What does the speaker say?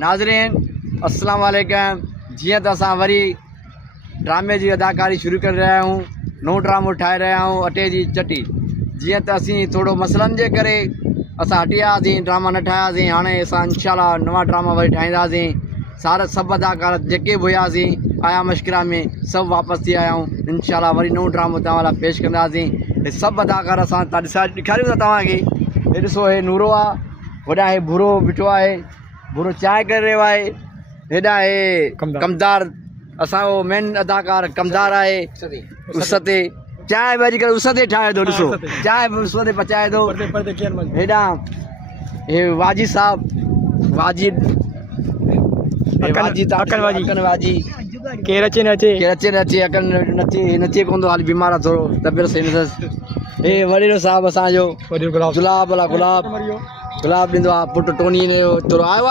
नाज़रीन अस्सलाम वालेकुम। जियां तो असां वरी ड्रामे की अदाकारी शुरू कर रहा हूँ। नओं ड्रामो ठाहे रहा हूँ अटे की चटी। जियां तो असीं थोड़ो मसलन जे करे असां हटियासीं, ड्रामा न ठाहियासीं। हाणे असां इंशाल्लाह नवा ड्रामा वरी ठाहींदासीं। सारा सब अदाकार जेके बि हुआसीं आया मश्किरा में सब वापस थी आया हूँ। इंशाल्लाह वरी नओं ड्रामो तव्हां लाइ पेश कंदासीं। हे सब अदाकार असां ॾेखारियूं था तव्हांखे। हे ॾिसो, हे नूरो आहे, होॾां हे बुरो बीठो आहे, बुरो चांहि करे रहियो आहे। हेॾा हे कमदार असांजो मेन अदाकार कमदार आहे। उस ते चांहि बि अॼुकल्ह उस ते ठाहे थो। ॾिसो, चांहि बि उस ते पचाए थो। हेॾां हे वाजी साहब, वाजी वाजी केर अचे न अचे, अकल नचे कोन थो, हाली बीमार आहे थोरो, तबियत सही नथसि। हे वॾेरो साहब असांजो गुलाब ॾींदो आहे, पुटु टोनी जो थोरो आयो आहे।